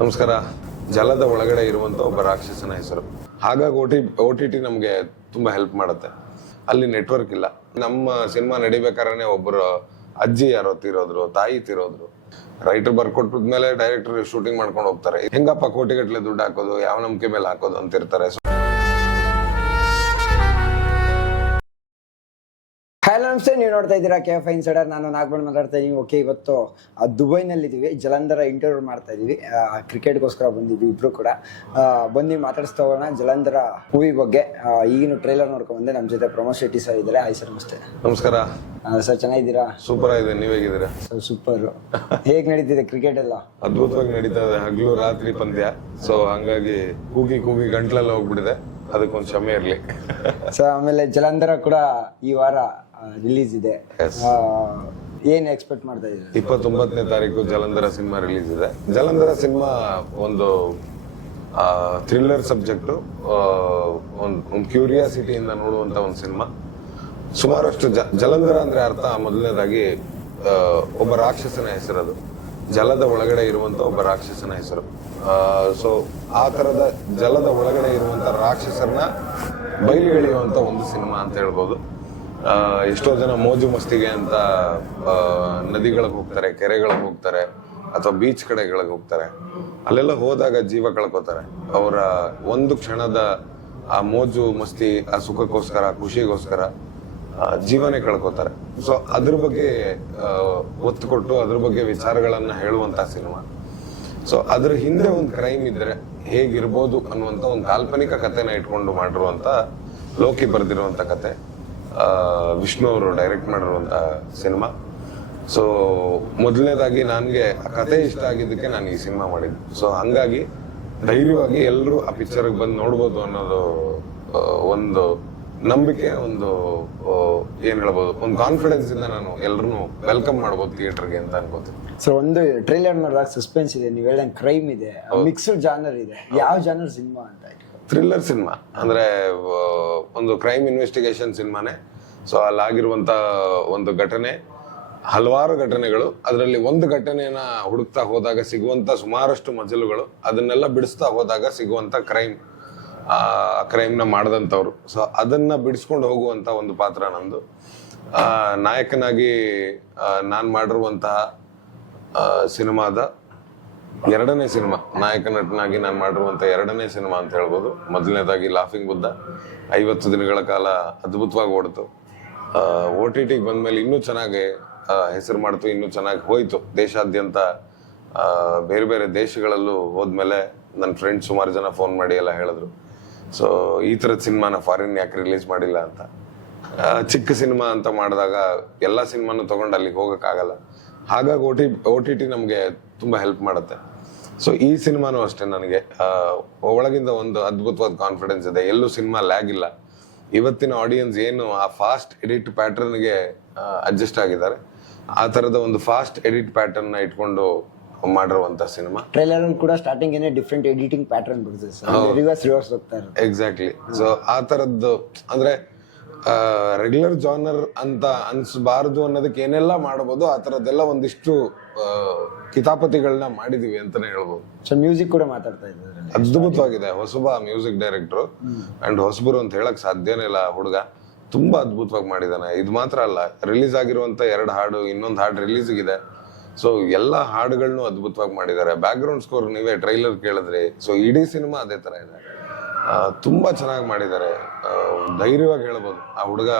ನಮಸ್ಕಾರ. ಜಲದ ಒಳಗಡೆ ಇರುವಂತ ಒಬ್ಬ ರಾಕ್ಷಸನ ಹೆಸರು. ಹಾಗಾಗಿ O T O T T ನಮಗೆ ತುಂಬಾ ಹೆಲ್ಪ್ ಮಾಡುತ್ತೆ. ಅಲ್ಲಿ ನೆಟ್ವರ್ಕ್ ಇಲ್ಲ. ನಮ್ಮ ಸಿನಿಮಾ ನಡಿಬೇಕಾದ್ರೆ ಒಬ್ಬರು ಅಜ್ಜಿ ಯಾರೋ ತೀರೋದ್ರು, ತಾಯಿ ತೀರೋದ್ರು. ರೈಟರ್ ಬರ್ಕೊಟ್ಮೇಲೆ ಡೈರೆಕ್ಟರ್ ಶೂಟಿಂಗ್ ಮಾಡ್ಕೊಂಡು ಹೋಗ್ತಾರೆ. ಹೆಂಗಪ್ಪ ಕೋಟಿಗಟ್ಟಲೆ ದುಡ್ಡು ಹಾಕೋದು, ಯಾವ ನಂಬಿಕೆ ಮೇಲೆ ಹಾಕೋದು ಅಂತ ಹಲೋ ನಮಸ್ತೆ ನೀವು ನೋಡ್ತಾ ಇದ್ದೀರಾ? ಕೆ ಎಫ್ ಸಡರ್ ನಾನು ನಾಗಬಂಡ್ ಮಾತಾಡ್ತಾ ಇದ್ದೀನಿ ಓಕೆ ಇವತ್ತು ದುಬೈನಲ್ಲಿದ್ದೀವಿ. ಜಲಂಧರ ಇಂಟರ್ವ್ಯೂ ಮಾಡ್ತಾ ಇದ್ದೀವಿ ಕ್ರಿಕೆಟ್ಗೋಸ್ಕರ ಬಂದಿದ್ವಿ ಇಬ್ರು ಕೂಡ. ಬಂದು ಮಾತಾಡಿಸ್ತಾ ಹೋಗೋಣ. ಜಲಂಧರ ಮೂವಿ ಬಗ್ಗೆ ಈಗಿನ ಟ್ರೈಲರ್ ನೋಡ್ಕೊಂಡ್ ಬಂದೆ ನಮ್ಮ ಜೊತೆ ಪ್ರಮೋದ್ ಶೆಟ್ಟಿ ಸರ್ ಇದ್ದಾರೆ. ಆಯ್ ಸರ್ ನಮಸ್ತೆ. ನಮಸ್ಕಾರ. ಸರ್ ಚೆನ್ನಾಗಿದ್ದೀರಾ? ಸೂಪರ್ ಆಗಿದೆ. ನೀವು ಹೇಗಿದ್ದೀರಾ? ಸರ್ ಸೂಪರ್ ಹೇಗೆ ನಡೀತಿದೆ ಕ್ರಿಕೆಟ್ ಎಲ್ಲ? ಅದ್ಭುತವಾಗಿ ನಡೀತಾ ಇದೆ. ಹಗಲು ರಾತ್ರಿ ಪಂದ್ಯ. ಸೊ ಹಂಗಾಗಿ ಕೂಗಿ ಕೂಗಿ ಗಂಟ್ಲೆಲ್ಲ ಹೋಗ್ಬಿಟ್ಟಿದೆ. ಅದಕ್ಕೊಂದು ಕ್ಷಮೆ ಇರಲಿ. ಸರ್ ಆಮೇಲೆ ಜಲಂಧರ ಕೂಡ ಈ ವಾರ ರಿಲೀಸ್ ಇದೆ. Yes. ಏನ್ ಎಕ್ಸ್ಪೆಕ್ಟ್ ಮಾಡ್ತಾ ಇದ್ದೀರಾ? ಇಪ್ಪತ್ತೊಂಬತ್ತನೇ ತಾರೀಕು ಜಲಂಧರ ಸಿನಿಮಾ ರಿಲೀಸ್ ಇದೆ. ಜಲಂಧರ ಸಿನಿಮಾ ಒಂದು ಥ್ರಿಲ್ಲರ್ ಸಬ್ಜೆಕ್ಟು ಒಂದು ಕ್ಯೂರಿಯಾಸಿಟಿಯಿಂದ ನೋಡುವಂಥ ಒಂದು ಸಿನಿಮಾ. ಸುಮಾರಷ್ಟು ಜ ಜಲಂಧರ ಅಂದರೆ ಅರ್ಥ ಮೊದಲನೇದಾಗಿ ಆ, ಒಬ್ಬ ರಾಕ್ಷಸನ ಹೆಸರದು ಜಲದ ಒಳಗಡೆ ಇರುವಂಥ ಒಬ್ಬ ರಾಕ್ಷಸನ ಹೆಸರು. ಸೊ ಆ ಥರದ ಜಲದ ಒಳಗಡೆ ಇರುವಂತ ರಾಕ್ಷಸರನ್ನ ಎಳೆಯುವಂಥ ಒಂದು ಸಿನಿಮಾ ಅಂತ ಹೇಳ್ಬೋದು. ಎಷ್ಟೋ ಜನ ಮೋಜು ಮಸ್ತಿಗೆ ಅಂತ ನದಿಗಳಿಗೆ ಹೋಗ್ತಾರೆ, ಕೆರೆಗಳಿಗೆ ಹೋಗ್ತಾರೆ, ಅಥವಾ ಬೀಚ್ ಕಡೆಗಳಿಗೆ ಹೋಗ್ತಾರೆ. ಅಲ್ಲೆಲ್ಲ ಹೋದಾಗ ಜೀವ ಕಳ್ಕೊತಾರೆ. ಅವರ ಒಂದು ಕ್ಷಣದ ಆ ಮೋಜು ಮಸ್ತಿ, ಆ ಸುಖಕ್ಕೋಸ್ಕರ ಖುಷಿಗೋಸ್ಕರ ಜೀವನೇ ಕಳ್ಕೊತಾರೆ. ಸೊ ಅದ್ರ ಬಗ್ಗೆ ಒತ್ತು ಕೊಟ್ಟು, ಅದ್ರ ಬಗ್ಗೆ ವಿಚಾರಗಳನ್ನು ಹೇಳುವಂತ ಸಿನಿಮಾ. ಸೊ ಅದ್ರ ಹಿಂದೆ ಒಂದು ಕ್ರೈಮ್ ಇದ್ರೆ ಹೇಗಿರ್ಬೋದು ಅನ್ನುವಂತ ಒಂದು ಕಾಲ್ಪನಿಕ ಕಥೆನ ಇಟ್ಕೊಂಡು ಮಾಡಿರುವಂಥ ಲೋಕಿ ಬರೆದಿರುವಂಥ ಕತೆ ವಿಷ್ಣು ಅವರು ಡೈರೆಕ್ಟ್ ಮಾಡಿರುವಂತ ಸಿನಿಮಾ. ಸೊ ಮೊದಲನೇದಾಗಿ ನನಗೆ ಆ ಕತೆ ಇಷ್ಟ ಆಗಿದ್ದಕ್ಕೆ ನಾನು ಈ ಸಿನಿಮಾ ಮಾಡಿದ್ದು. ಸೊ ಹಂಗಾಗಿ ಧೈರ್ಯವಾಗಿ ಎಲ್ಲರೂ ಆ ಪಿಕ್ಚರ್ಗೆ ಬಂದು ನೋಡ್ಬೋದು ಅನ್ನೋದು ಒಂದು ನಂಬಿಕೆ ಒಂದು ಏನ್ ಹೇಳ್ಬೋದು ಒಂದು ಕಾನ್ಫಿಡೆನ್ಸ್ ಇಂದ ನಾನು ಎಲ್ಲರೂ ವೆಲ್ಕಮ್ ಮಾಡ್ಬೋದು ಥಿಯೇಟರ್ಗೆ ಅಂತ ಅನ್ಕೋತೀನಿ. ಸರ್ ಒಂದು ಟ್ರೈಲರ್ ನೋಡಿದಾಗ ಸಸ್ಪೆನ್ಸ್ ಇದೆ ನೀವು ಹೇಳ್ದಂಗೆ ಕ್ರೈಮ್ ಇದೆ ಮಿಕ್ಸ್ಡ್ ಜಾನರ್ ಇದೆ. ಯಾವ ಜಾನರ್ ಸಿನಿಮಾ ಅಂತ ಥ್ರಿಲ್ಲರ್ ಸಿನಿಮಾ. ಅಂದರೆ ಒಂದು ಕ್ರೈಮ್ ಇನ್ವೆಸ್ಟಿಗೇಷನ್ ಸಿನಿಮಾನೇ. ಸೊ ಅಲ್ಲಾಗಿರುವಂತ ಒಂದು ಘಟನೆ, ಹಲವಾರು ಘಟನೆಗಳು, ಅದರಲ್ಲಿ ಒಂದು ಘಟನೆಯನ್ನು ಹುಡುಕ್ತಾ ಹೋದಾಗ ಸಿಗುವಂಥ ಸುಮಾರಷ್ಟು ಮಜಲುಗಳು, ಅದನ್ನೆಲ್ಲ ಬಿಡಿಸ್ತಾ ಹೋದಾಗ ಸಿಗುವಂಥ ಕ್ರೈಮ್ ಕ್ರೈಮ್ನ ಮಾಡಿದಂಥವ್ರು. ಸೊ ಅದನ್ನು ಬಿಡಿಸ್ಕೊಂಡು ಹೋಗುವಂಥ ಒಂದು ಪಾತ್ರ ನಂದು. ನಾಯಕನಾಗಿ ನಾನು ಮಾಡಿರುವಂತಹ ಸಿನಿಮಾದ ಎರಡನೇ ಸಿನಿಮಾ, ನಾಯಕ ನಟನಾಗಿ ನಾನು ಮಾಡಿರುವಂತ ಎರಡನೇ ಸಿನಿಮಾ ಅಂತ ಹೇಳ್ಬೋದು. ಮೊದಲನೇದಾಗಿ ಲಾಫಿಂಗ್ ಬುದ್ಧ ಐವತ್ತು ದಿನಗಳ ಕಾಲ ಅದ್ಭುತವಾಗಿ ಓಡಿತು. ಓ ಟಿ ಟಿಗೆ ಬಂದಮೇಲೆ ಇನ್ನೂ ಚೆನ್ನಾಗಿ ಹೆಸರು ಮಾಡ್ತು, ಇನ್ನೂ ಚೆನ್ನಾಗಿ ಹೋಯಿತು. ದೇಶಾದ್ಯಂತ ಬೇರೆ ಬೇರೆ ದೇಶಗಳಲ್ಲೂ ಹೋದ್ಮೇಲೆ ನನ್ನ ಫ್ರೆಂಡ್ ಸುಮಾರು ಜನ ಫೋನ್ ಮಾಡಿ ಎಲ್ಲ ಹೇಳಿದ್ರು. ಸೊ ಈ ಥರದ ಸಿನಿಮಾನ ಫಾರಿನ್ ಯಾಕೆ ರಿಲೀಸ್ ಮಾಡಿಲ್ಲ ಅಂತ. ಚಿಕ್ಕ ಸಿನಿಮಾ ಅಂತ ಮಾಡಿದಾಗ ಎಲ್ಲ ಸಿನಿಮಾನು ತೊಗೊಂಡು ಅಲ್ಲಿಗೆ ಹೋಗೋಕ್ಕಾಗಲ್ಲ. ಹಾಗಾಗಿ O T O T T ನಮಗೆ ತುಂಬ ಹೆಲ್ಪ್ ಮಾಡುತ್ತೆ. ಸೊ ಈ ಸಿನಿಮಾನು ಅಷ್ಟೇ ನನಗೆ. ಒಳಗಿಂದ ಒಂದು ಅದ್ಭುತವಾದ ಕಾನ್ಫಿಡೆನ್ಸ್ ಇದೆ. ಎಲ್ಲೂ ಸಿನಿಮಾ ಲ್ಯಾಗ್ ಇಲ್ಲ. ಇವತ್ತಿನ ಆಡಿಯನ್ಸ್ ಏನು ಆ ಫಾಸ್ಟ್ ಎಡಿಟ್ ಪ್ಯಾಟರ್ನ್ಗೆ ಅಡ್ಜಸ್ಟ್ ಆಗಿದ್ದಾರೆ. ಆ ಥರದ ಒಂದು ಫಾಸ್ಟ್ ಎಡಿಟ್ ಪ್ಯಾಟರ್ನ್ ಇಟ್ಕೊಂಡು ಮಾಡಿರುವಂತ ಸಿನಿಮಾ. ಟ್ರೈಲರ್ ಕೂಡ ಸ್ಟಾರ್ಟಿಂಗ್ ಏನೇ ಡಿಫ್ರೆಂಟ್ ಎಡಿಟಿಂಗ್ ಪ್ಯಾಟರ್ನ್ ಬಿಡುತ್ತೆ ರಿವರ್ಸ್ ರಿವರ್ಸ್ ಎಕ್ಸಾಕ್ಟ್ಲಿ ಸೊ ಆ ತರದ್ದು ಅಂದ್ರೆ ರೆಗ್ಯುಲರ್ ಜಾನರ್ ಅಂತ ಅನ್ಸ್ಬಾರ್ದು ಅನ್ನೋದಕ್ಕೆ ಏನೆಲ್ಲ ಮಾಡಬಹುದು ಆ ಥರದ್ದೆಲ್ಲ ಒಂದಿಷ್ಟು ಕಿತಾಪತಿಗಳನ್ನ ಮಾಡಿದೀವಿ ಅಂತಾನೆ ಹೇಳ್ಬೋದು. ಸೊ ಮ್ಯೂಸಿಕ್ ಕೂಡ ಮಾತಾಡ್ತಾ ಇದ್ದಾರೆ ಅದ್ಭುತವಾಗಿದೆ. ಹೊಸಬ ಮ್ಯೂಸಿಕ್ ಡೈರೆಕ್ಟರ್ ಅಂಡ್ ಹೊಸಬರು ಅಂತ ಹೇಳಕ್ ಸಾಧ್ಯನೇ ಇಲ್ಲ ಹುಡುಗ. ತುಂಬಾ ಅದ್ಭುತವಾಗಿ ಮಾಡಿದಾನೆ. ಇದು ಮಾತ್ರ ಅಲ್ಲ ರಿಲೀಸ್ ಆಗಿರುವಂತ ಎರಡು ಹಾಡು ಇನ್ನೊಂದು ಹಾಡು ರಿಲೀಸ್ ಇದೆ ಸೊ ಎಲ್ಲ ಹಾಡುಗಳನ್ನು ಅದ್ಭುತವಾಗಿ ಮಾಡಿದ್ದಾರೆ. ಬ್ಯಾಕ್ ಗ್ರೌಂಡ್ ಸ್ಕೋರ್ ನೀವೇ ಟ್ರೈಲರ್ ಕೇಳಿದ್ರಿ ಸೊ ಇಡೀ ಸಿನಿಮಾ ಅದೇ ತರ ಇದೆ. ತುಂಬಾ ಚೆನ್ನಾಗಿ ಮಾಡಿದ್ದಾರೆ. ಧೈರ್ಯವಾಗಿ ಹೇಳ್ಬೋದು. ಆ ಹುಡುಗ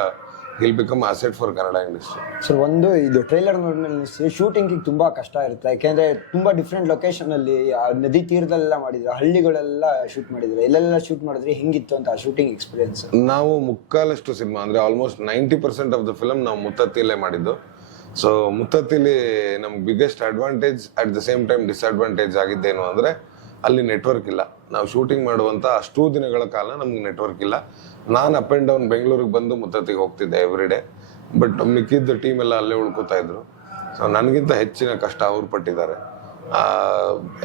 will become asset for Kannada industry sir ಒಂದು ಇದು ಟ್ರೈಲರ್ ನೋಡಿ ಶೂಟಿಂಗ್ ತುಂಬಾ ಕಷ್ಟ ಇರುತ್ತೆ. ಯಾಕೆಂದ್ರೆ ತುಂಬಾ ಡಿಫ್ರೆಂಟ್ ಲೊಕೇಶನ್ ಅಲ್ಲಿ ನದಿ ತೀರದಲ್ಲೆಲ್ಲ ಮಾಡಿದ್ರು. ಹಳ್ಳಿಗಳೆಲ್ಲ ಶೂಟ್ ಮಾಡಿದ್ರು. ಎಲ್ಲೆಲ್ಲ ಶೂಟ್ ಮಾಡಿದ್ರೆ ಹೆಂಗಿತ್ತು ಅಂತ ಆ ಶೂಟಿಂಗ್ ಎಕ್ಸ್ಪೀರಿಯನ್ಸ್ ನಾವು ಮುಕ್ಕಾಲಷ್ಟು ಸಿನಿಮಾ ಅಂದ್ರೆ almost ninety percent of the film ನಾವು ಮುತ್ತತ್ತಿಲೇ ಮಾಡಿದ್ದು. ಸೊ ಮುತ್ತತ್ತಿಲಿ ನಮ್ಗೆ biggest advantage at the same time disadvantage ಆಗಿದ್ದೇನು ಅಂದ್ರೆ ಅಲ್ಲಿ ನೆಟ್ವರ್ಕ್ ಇಲ್ಲ. ನಾವು ಶೂಟಿಂಗ್ ಮಾಡುವಂಥ ಅಷ್ಟೂ ದಿನಗಳ ಕಾಲ ನಮ್ಗೆ ನೆಟ್ವರ್ಕ್ ಇಲ್ಲ. ನಾನು ಅಪ್ ಆ್ಯಂಡ್ ಡೌನ್ ಬೆಂಗಳೂರಿಗೆ ಬಂದು ಮುತ್ತತ್ತಿಗೆ ಹೋಗ್ತಿದ್ದೆ ಎವ್ರಿ ಡೇ ಬಟ್ ಮಿಕ್ಕಿದ್ದ ಟೀಮ್ ಎಲ್ಲ ಅಲ್ಲೇ ಉಳ್ಕೋತಾ ಇದ್ರು. ಸೊ ನನಗಿಂತ ಹೆಚ್ಚಿನ ಕಷ್ಟ ಅವ್ರು ಪಟ್ಟಿದ್ದಾರೆ.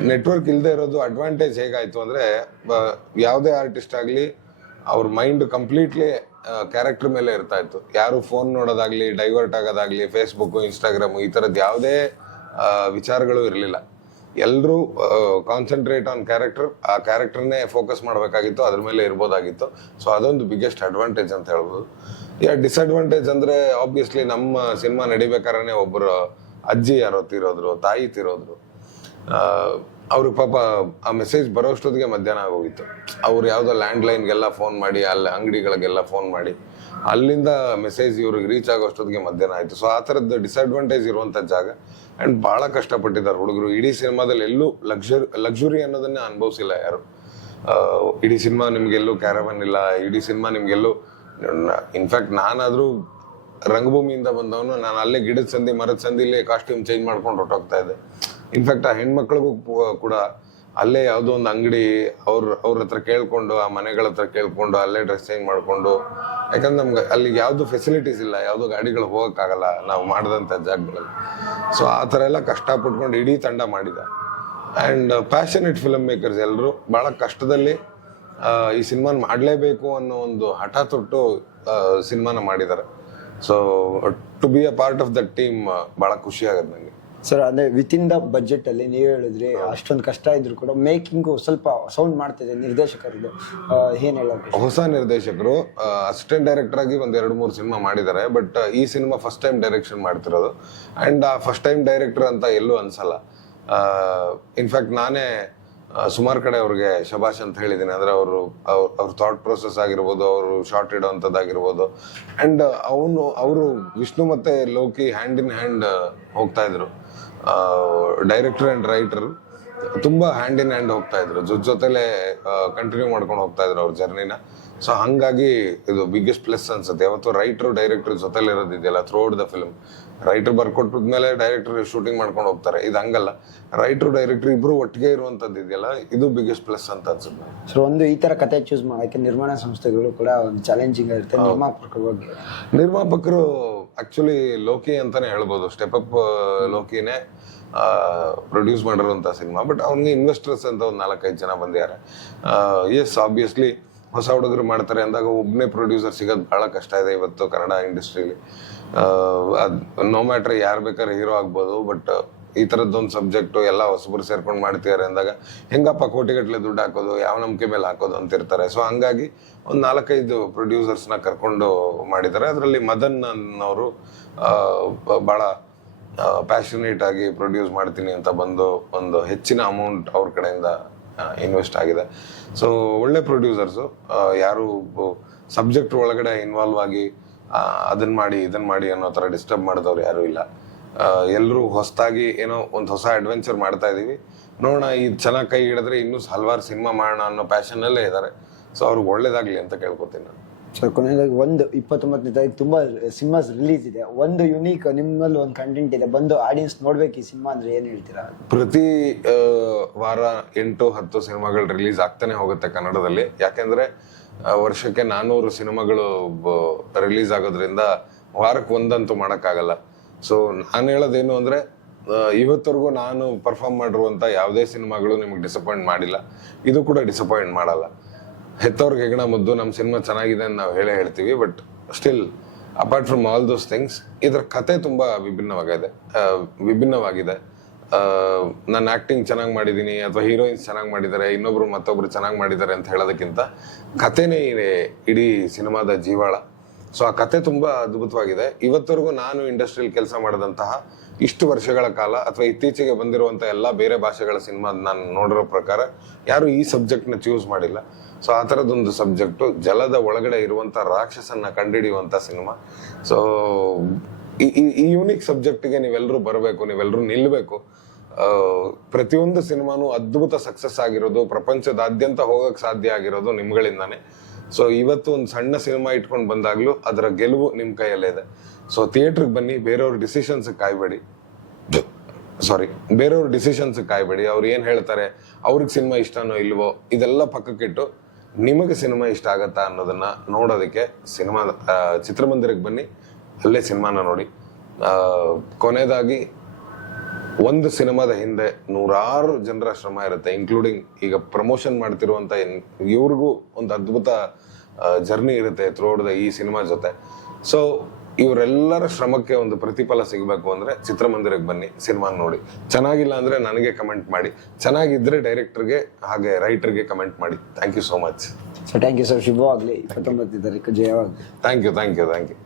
ನೆಟ್ವರ್ಕ್ ಇಲ್ಲದೆ ಇರೋದು ಅಡ್ವಾಂಟೇಜ್ ಹೇಗಾಯಿತು ಅಂದರೆ ಯಾವುದೇ ಆರ್ಟಿಸ್ಟ್ ಆಗಲಿ ಅವ್ರ ಮೈಂಡ್ ಕಂಪ್ಲೀಟ್ಲಿ ಕ್ಯಾರೆಕ್ಟರ್ ಮೇಲೆ ಇರ್ತಾ ಇತ್ತು. ಯಾರು ಫೋನ್ ನೋಡೋದಾಗ್ಲಿ ಡೈವರ್ಟ್ ಆಗೋದಾಗ್ಲಿ ಫೇಸ್ಬುಕ್ಕು ಇನ್ಸ್ಟಾಗ್ರಾಮು ಈ ಥರದ್ದು ಯಾವುದೇ ವಿಚಾರಗಳು ಇರಲಿಲ್ಲ. ಎಲ್ಲರೂ ಕಾನ್ಸಂಟ್ರೇಟ್ ಆನ್ ಕ್ಯಾರೆಕ್ಟರ್ ಆ ಕ್ಯಾರೆಕ್ಟರ್ನೇ ಫೋಕಸ್ ಮಾಡಬೇಕಾಗಿತ್ತು, ಅದ್ರ ಮೇಲೆ ಇರ್ಬೋದಾಗಿತ್ತು. ಸೊ ಅದೊಂದು ಬಿಗ್ಗೆಸ್ಟ್ ಅಡ್ವಾಂಟೇಜ್ ಅಂತ ಹೇಳ್ಬೋದು. ಯಾ ಡಿಸ್ಅಡ್ವಾಂಟೇಜ್ ಅಂದರೆ ಆಬ್ವಿಯಸ್ಲಿ ನಮ್ಮ ಸಿನಿಮಾ ನಡಿಬೇಕಾದ್ರೆ ಒಬ್ಬರು ಅಜ್ಜಿ ಯಾರೋ ತೀರೋದ್ರು, ತಾಯಿ ತೀರೋದ್ರು. ಅವ್ರಿಗೆ ಪಾಪ ಆ ಮೆಸೇಜ್ ಬರೋಷ್ಟೊತ್ತಿಗೆ ಮಧ್ಯಾಹ್ನ ಆಗೋಗಿತ್ತು. ಅವ್ರು ಯಾವುದೋ ಲ್ಯಾಂಡ್ ಲೈನ್ಗೆಲ್ಲ ಫೋನ್ ಮಾಡಿ ಅಲ್ಲಿ ಅಂಗಡಿಗಳಿಗೆಲ್ಲ ಫೋನ್ ಮಾಡಿ. ಅಲ್ಲಿಂದ ಮೆಸೇಜ್ ಇವ್ರಿಗೆ ರೀಚ್ ಆಗೋಷ್ಟೊತ್ತಿಗೆ ಮಧ್ಯಾಹ್ನ ಆಯಿತು. ಸೊ ಆ ಥರದ್ದು ಡಿಸ್ಅಡ್ವಾಂಟೇಜ್ ಇರುವಂಥ ಜಾಗ. ಆ್ಯಂಡ್ ಭಾಳ ಕಷ್ಟಪಟ್ಟಿದ್ದಾರೆ ಹುಡುಗರು. ಇಡೀ ಸಿನಿಮಾದಲ್ಲಿ ಎಲ್ಲೂ ಲಕ್ಸುರಿ ಲಕ್ಸುರಿ ಅನ್ನೋದನ್ನೇ ಅನುಭವಿಸಿಲ್ಲ ಯಾರು. ಇಡೀ ಸಿನಿಮಾ ನಿಮಗೆಲ್ಲೂ ಕ್ಯಾರವನ್ ಇಲ್ಲ. ಇಡೀ ಸಿನಿಮಾ ನಿಮಗೆಲ್ಲೂ ಇನ್ಫ್ಯಾಕ್ಟ್ ನಾನಾದರೂ ರಂಗಭೂಮಿಯಿಂದ ಬಂದವನು, ನಾನು ಅಲ್ಲೇ ಗಿಡದ ಸಂದಿ, ಮರದ ಸಂದಿಲಿ ಕಾಸ್ಟ್ಯೂಮ್ ಚೇಂಜ್ ಮಾಡ್ಕೊಂಡು ಹೊರಟೋಗ್ತಾ ಇದ್ದೆ. ಇನ್ಫ್ಯಾಕ್ಟ್ ಆ ಹೆಣ್ಮಕ್ಳಿಗೂ ಕೂಡ ಅಲ್ಲೇ ಯಾವುದೋ ಒಂದು ಅಂಗಡಿ ಅವ್ರ ಅವ್ರ ಹತ್ರ ಕೇಳ್ಕೊಂಡು, ಆ ಮನೆಗಳ ಹತ್ರ ಕೇಳ್ಕೊಂಡು, ಅಲ್ಲೇ ಡ್ರೆಸ್ ಚೇಂಜ್ ಮಾಡಿಕೊಂಡು. ಯಾಕಂದ್ರೆ ನಮ್ಗೆ ಅಲ್ಲಿ ಯಾವುದು ಫೆಸಿಲಿಟೀಸ್ ಇಲ್ಲ, ಯಾವುದು ಗಾಡಿಗಳು ಹೋಗೋಕ್ಕಾಗಲ್ಲ ನಾವು ಮಾಡಿದಂಥ ಜಾಗಗಳಲ್ಲಿ. ಸೊ ಆ ಥರ ಎಲ್ಲ ಕಷ್ಟಪಟ್ಕೊಂಡು ಇಡೀ ತಂಡ ಮಾಡಿದ. ಆ್ಯಂಡ್ ಪ್ಯಾಷನೇಟ್ ಫಿಲಮ್ ಮೇಕರ್ಸ್ ಎಲ್ಲರೂ ಭಾಳ ಕಷ್ಟದಲ್ಲಿ ಈ ಸಿನಿಮಾನ ಮಾಡಲೇಬೇಕು ಅನ್ನೋ ಒಂದು ಹಠ ತೊಟ್ಟು ಸಿನಿಮಾನ ಮಾಡಿದ್ದಾರೆ. So to be a part of the team ಭಾಳ ಖುಷಿ ನನಗೆ ಸರ್ ಅಂದ್ರೆ ಇನ್ ದ ಬಜೆಟ್ ಅಲ್ಲಿ ನೀವು ಹೇಳಿದ್ರಿ ಅಷ್ಟೊಂದು ಕಷ್ಟ ಇದ್ರು ಕೂಡ ಮೇಕಿಂಗು ಸ್ವಲ್ಪ ಸೌಂಡ್ ಮಾಡ್ತಿದೆ ನಿರ್ದೇಶಕರದು ಆ, ಏನ್ ಹೇಳೋದು? ಹೊಸ ನಿರ್ದೇಶಕರು ಅಸಿಸ್ಟೆಂಟ್ ಡೈರೆಕ್ಟರ್ ಆಗಿ ಒಂದ್ ಎರಡು ಮೂರು ಸಿನಿಮಾ ಮಾಡಿದ್ದಾರೆ ಬಟ್ ಈ ಸಿನಿಮಾ ಫಸ್ಟ್ ಟೈಮ್ ಡೈರೆಕ್ಷನ್ ಮಾಡ್ತಿರೋದು. ಅಂಡ್ ಆ ಫಸ್ಟ್ ಟೈಮ್ ಡೈರೆಕ್ಟರ್ ಅಂತ ಎಲ್ಲೂ ಅನ್ಸಲ್ಲ. ಇನ್ಫ್ಯಾಕ್ಟ್ ನಾನೇ ಸುಮಾರು ಕಡೆ ಅವ್ರಿಗೆ ಶಬಾಷ್ ಅಂತ ಹೇಳಿದ್ದೀನಿ. ಅಂದ್ರೆ ಅವರು, ಅವ್ರ ಥಾಟ್ ಪ್ರೊಸೆಸ್ ಆಗಿರ್ಬೋದು, ಅವರು ಶಾರ್ಟ್ ಇಡೋವಂಥದ್ದಾಗಿರ್ಬೋದು ಅಂಡ್ ಅವನು, ಅವರು ವಿಷ್ಣು ಮತ್ತೆ ಲೋಕಿ ಹ್ಯಾಂಡ್ ಇನ್ ಹ್ಯಾಂಡ್ ಹೋಗ್ತಾ ಇದ್ರು. ಡೈರೆಕ್ಟರ್ ಅಂಡ್ ರೈಟರ್ ತುಂಬಾ ಹ್ಯಾಂಡ್ ಇನ್ ಹ್ಯಾಂಡ್ ಹೋಗ್ತಾ ಇದ್ರು. ಜೊತೆ ಜೊತೆಲೆ ಕಂಟಿನ್ಯೂ ಮಾಡ್ಕೊಂಡು ಹೋಗ್ತಾ ಇದ್ರು ಅವ್ರ ಜರ್ನಿನ ಸೊ ಹಂಗಾಗಿ ಇದು ಬಿಗ್ಗೆಸ್ಟ್ ಪ್ಲಸ್ ಅನ್ಸುತ್ತೆ. ಯಾವತ್ತು ರೈಟರ್ ಡೈರೆಕ್ಟರ್ ಜೊತೆಲಿ ಇರೋದಿದೆಯಲ್ಲ throughout the film writer ಬರ್ಕೊಟ್ಮೇಲೆ ಡೈರೆಕ್ಟರ್ ಶೂಟಿಂಗ್ ಮಾಡ್ಕೊಂಡು ಹೋಗ್ತಾರೆ. ಇದು ಹಂಗಲ್ಲ. ರೈಟರ್ ಡೈರೆಕ್ಟರ್ ಇಬ್ರು ಒಟ್ಟಿಗೆ ಇರುವಂತದ್ದು ಇದೆಯಲ್ಲ ಇದು ಬಿಗ್ಗೆಸ್ಟ್ ಪ್ಲಸ್ ಅಂತ ಅನ್ಸುತ್ತೆ. ಸರ್ ಒಂದು ಈ ತರ ಕತೆ ಚೂಸ್ ಮಾಡೋಕೆ ನಿರ್ಮಾಣ ಸಂಸ್ಥೆಗಳು ಕೂಡ ಒಂದು ಚಾಲೆಂಜಿಂಗ್ ಇರುತ್ತೆ. ನಿರ್ಮಾಪಕರು ಬಗ್ಗೆ ನಿರ್ಮಾಪಕರು ಆಕ್ಚುಲಿ ಲೋಕಿ ಅಂತಾನೆ ಹೇಳ್ಬೋದು. ಸ್ಟೆಪ್ ಅಪ್ ಲೋಕಿನೇ ಪ್ರೊಡ್ಯೂಸ್ ಮಾಡಿರುವಂತ ಸಿನಿಮಾ ಬಟ್ ಅವ್ನಿಗೆ ಇನ್ವೆಸ್ಟರ್ಸ್ ಅಂತ ಒಂದು ನಾಲ್ಕೈದು ಜನ ಬಂದಿದ್ದಾರೆ. ಎಸ್ ಆಬ್ವಿಯಸ್ಲಿ ಹೊಸ ಹುಡುಗರು ಮಾಡ್ತಾರೆ ಅಂದಾಗ ಒಬ್ಬನೇ ಪ್ರೊಡ್ಯೂಸರ್ ಸಿಗೋದು ಬಹಳ ಕಷ್ಟ ಇದೆ ಇವತ್ತು ಕನ್ನಡ ಇಂಡಸ್ಟ್ರಿಲಿ. ನೋ ಮ್ಯಾಟ್ರ್ ಯಾರು ಬೇಕಾದ್ರೆ ಹೀರೋ ಆಗ್ಬೋದು ಬಟ್ ಈ ಥರದ್ದೊಂದು ಸಬ್ಜೆಕ್ಟು ಎಲ್ಲ ಹೊಸಬರು ಸೇರ್ಕೊಂಡು ಮಾಡ್ತಿದ್ದಾರೆ ಅಂದಾಗ ಹೆಂಗಪ್ಪ ಕೋಟಿಗಟ್ಟಲೆ ದುಡ್ಡು ಹಾಕೋದು, ಯಾವ ನಂಬಿಕೆ ಮೇಲೆ ಹಾಕೋದು ಅಂತಿರ್ತಾರೆ. ಸೊ ಹಂಗಾಗಿ ಒಂದು ನಾಲ್ಕೈದು ಪ್ರೊಡ್ಯೂಸರ್ಸ್ನ ಕರ್ಕೊಂಡು ಮಾಡಿದ್ದಾರೆ. ಅದರಲ್ಲಿ ಮದನ್ ಅನ್ನೋರು ಭಾಳ ಪ್ಯಾಷನೇಟ್ ಆಗಿ ಪ್ರೊಡ್ಯೂಸ್ ಮಾಡ್ತೀನಿ ಅಂತ ಬಂದು ಒಂದು ಹೆಚ್ಚಿನ ಅಮೌಂಟ್ ಅವ್ರ ಕಡೆಯಿಂದ ಇನ್ವೆಸ್ಟ್ ಆಗಿದೆ. ಸೊ ಒಳ್ಳೆ ಪ್ರೊಡ್ಯೂಸರ್ಸು ಯಾರು ಸಬ್ಜೆಕ್ಟ್ ಒಳಗಡೆ ಇನ್ವಾಲ್ವ್ ಆಗಿ ಅದನ್ನ ಮಾಡಿ ಇದನ್ನ ಮಾಡಿ ಅನ್ನೋ ಥರ ಡಿಸ್ಟರ್ಬ್ ಮಾಡಿದವ್ರು ಯಾರೂ ಇಲ್ಲ. ಎಲ್ಲರೂ ಹೊಸದಾಗಿ ಏನೋ ಒಂದು ಹೊಸ ಅಡ್ವೆಂಚರ್ ಮಾಡ್ತಾ ಇದ್ದೀವಿ ನೋಡೋಣ ಇದು ಚೆನ್ನಾಗಿ ಕೈ ಹಿಡಿದ್ರೆ ಇನ್ನೂ ಹಲವಾರು ಸಿನಿಮಾ ಮಾಡೋಣ ಅನ್ನೋ ಪ್ಯಾಷನ್ನಲ್ಲೇ ಇದ್ದಾರೆ ಸೊ ಅವ್ರಿಗೆ ಒಳ್ಳೇದಾಗಲಿ ಅಂತ ಕೇಳ್ಕೊತೀನಿ ನಾನು. ಸೊ ಕೊನೆಯದಾಗಿ ಒಂದು ಇಪ್ಪತ್ತೊಂಬತ್ತನೇ ತಾರೀಕು ತುಂಬ ಸಿನಿಮಾಸ್ ರಿಲೀಸ್ ಇದೆ. ಒಂದು ಯುನೀಕ್ ನಿಮ್ಮಲ್ಲಿ ಒಂದು ಕಂಟೆಂಟ್ ಇದೆ. ಬಂದು ಆಡಿಯನ್ಸ್ ನೋಡ್ಬೇಕು ಈ ಸಿನಿಮಾ ಅಂದ್ರೆ ಏನು ಹೇಳ್ತೀರಾ? ಪ್ರತಿ ವಾರ ಎಂಟು ಹತ್ತು ಸಿನಿಮಾಗಳು ರಿಲೀಸ್ ಆಗ್ತಾನೆ ಹೋಗುತ್ತೆ ಕನ್ನಡದಲ್ಲಿ. ಯಾಕೆಂದ್ರೆ ವರ್ಷಕ್ಕೆ ನಾನೂರು ಸಿನಿಮಾಗಳು ರಿಲೀಸ್ ಆಗೋದ್ರಿಂದ ವಾರಕ್ಕೆ ಒಂದಂತೂ ಮಾಡೋಕ್ಕಾಗಲ್ಲ. ಸೊ ನಾನು ಹೇಳೋದೇನು ಅಂದರೆ ಇವತ್ತರೆಗೂ ನಾನು ಪರ್ಫಾರ್ಮ್ ಮಾಡಿರುವಂಥ ಯಾವುದೇ ಸಿನಿಮಾಗಳು ನಿಮಗೆ ಡಿಸಪಾಯಿಂಟ್ ಮಾಡಿಲ್ಲ. ಇದು ಕೂಡ ಡಿಸಪಾಯಿಂಟ್ ಮಾಡಲ್ಲ. ಹೆತ್ತವ್ರಿಗೆ ಹೆಗಣ ಮುದ್ದು ನಮ್ಮ ಸಿನಿಮಾ ಚೆನ್ನಾಗಿದೆ ಅಂತ ನಾವು ಹೇಳೇ ಹೇಳ್ತೀವಿ but still apart from all those things ಇದರ ಕತೆ ತುಂಬ ವಿಭಿನ್ನವಾಗಿದೆ ವಿಭಿನ್ನವಾಗಿದೆ. ನಾನು ಆ್ಯಕ್ಟಿಂಗ್ ಚೆನ್ನಾಗಿ ಮಾಡಿದ್ದೀನಿ ಅಥವಾ ಹೀರೋಯಿನ್ಸ್ ಚೆನ್ನಾಗಿ ಮಾಡಿದ್ದಾರೆ ಇನ್ನೊಬ್ರು ಮತ್ತೊಬ್ರು ಚೆನ್ನಾಗಿ ಮಾಡಿದ್ದಾರೆ ಅಂತ ಹೇಳೋದಕ್ಕಿಂತ ಕತೆನೇ ಇದೆ ಇಡೀ ಸಿನಿಮಾದ ಜೀವಾಳ. ಸೊ ಆ ಕತೆ ತುಂಬ ಅದ್ಭುತವಾಗಿದೆ. ಇವತ್ತರೆಗೂ ನಾನು ಇಂಡಸ್ಟ್ರಿಯಲ್ಲಿ ಕೆಲಸ ಮಾಡಿದಂತಹ ಇಷ್ಟು ವರ್ಷಗಳ ಕಾಲ, ಅಥವಾ ಇತ್ತೀಚೆಗೆ ಬಂದಿರುವಂಥ ಎಲ್ಲ ಬೇರೆ ಭಾಷೆಗಳ ಸಿನಿಮಾ ನಾನು ನೋಡಿರೋ ಪ್ರಕಾರ, ಯಾರು ಈ ಸಬ್ಜೆಕ್ಟ್ನ ಚೂಸ್ ಮಾಡಿಲ್ಲ. ಸೊ ಆ ಥರದೊಂದು ಸಬ್ಜೆಕ್ಟು ಜಲದ ಒಳಗಡೆ ಇರುವಂಥ ರಾಕ್ಷಸನ್ನ ಕಂಡುಹಿಡಿಯುವಂಥ ಸಿನಿಮಾ ಸೊ ಈ ಯೂನಿಕ್ ಸಬ್ಜೆಕ್ಟ್ಗೆ ನೀವೆಲ್ಲರೂ ಬರಬೇಕು ನೀವೆಲ್ಲರೂ ನಿಲ್ಲಬೇಕು ಪ್ರತಿಯೊಂದು ಸಿನಿಮಾನು ಅದ್ಭುತ ಸಕ್ಸಸ್ ಆಗಿರೋದು, ಪ್ರಪಂಚದಾದ್ಯಂತ ಹೋಗಕ್ಕೆ ಸಾಧ್ಯ ಆಗಿರೋದು ನಿಮ್ಗಳಿಂದಾನೆ. ಸೊ ಇವತ್ತು ಒಂದು ಸಣ್ಣ ಸಿನಿಮಾ ಇಟ್ಕೊಂಡು ಬಂದಾಗಲೂ ಅದರ ಗೆಲುವು ನಿಮ್ಮ ಕೈಯಲ್ಲೇ ಇದೆ. ಸೊ ಥಿಯೇಟ್ರಿಗೆ ಬನ್ನಿ, ಬೇರೆಯವ್ರ ಡಿಸಿಷನ್ಸ್ ಕಾಯ್ಬೇಡಿ. ಸಾರಿ ಬೇರೆಯವ್ರ ಡಿಸಿಷನ್ಸ್ ಕಾಯ್ಬೇಡಿ. ಅವ್ರು ಏನು ಹೇಳ್ತಾರೆ, ಅವ್ರಿಗೆ ಸಿನಿಮಾ ಇಷ್ಟನೋ ಇಲ್ವೋ, ಇದೆಲ್ಲ ಪಕ್ಕಕ್ಕಿಟ್ಟು ನಿಮಗೆ ಸಿನಿಮಾ ಇಷ್ಟ ಆಗತ್ತಾ ಅನ್ನೋದನ್ನ ನೋಡೋದಕ್ಕೆ ಸಿನಿಮಾ ಚಿತ್ರಮಂದಿರಕ್ಕೆ ಬನ್ನಿ, ಅಲ್ಲೇ ಸಿನಿಮಾನ ನೋಡಿ. ಕೊನೆಯದಾಗಿ ಒಂದು ಸಿನಿಮಾದ ಹಿಂದೆ ನೂರಾರು ಜನರ ಶ್ರಮ ಇರುತ್ತೆ ಇನ್ಕ್ಲೂಡಿಂಗ್ ಈಗ ಪ್ರಮೋಷನ್ ಮಾಡ್ತಿರುವಂತ ಇನ್- ಇವ್ರಿಗೂ ಒಂದು ಅದ್ಭುತ ಜರ್ನಿ ಇರುತ್ತೆ ತ್ರೋಡ್ ದ ಈ ಸಿನಿಮಾ ಜೊತೆ. ಸೊ ಇವರೆಲ್ಲರ ಶ್ರಮಕ್ಕೆ ಒಂದು ಪ್ರತಿಫಲ ಸಿಗಬೇಕು ಅಂದ್ರೆ ಚಿತ್ರಮಂದಿರಕ್ಕೆ ಬನ್ನಿ ಸಿನಿಮಾ ನೋಡಿ. ಚೆನ್ನಾಗಿಲ್ಲ ಅಂದ್ರೆ ನನಗೆ ಕಮೆಂಟ್ ಮಾಡಿ. ಚೆನ್ನಾಗಿದ್ರೆ ಡೈರೆಕ್ಟರ್ಗೆ ಹಾಗೆ ರೈಟರ್ಗೆ ಕಮೆಂಟ್ ಮಾಡಿ. Thank you so much sir thank you sir ಶುಭವಾಗಲಿ. ಇಪ್ಪತ್ತೊಂಬತ್ತನೇ ತಾರೀಕು. ಜಯವಾಗಲಿ thank you thank you thank you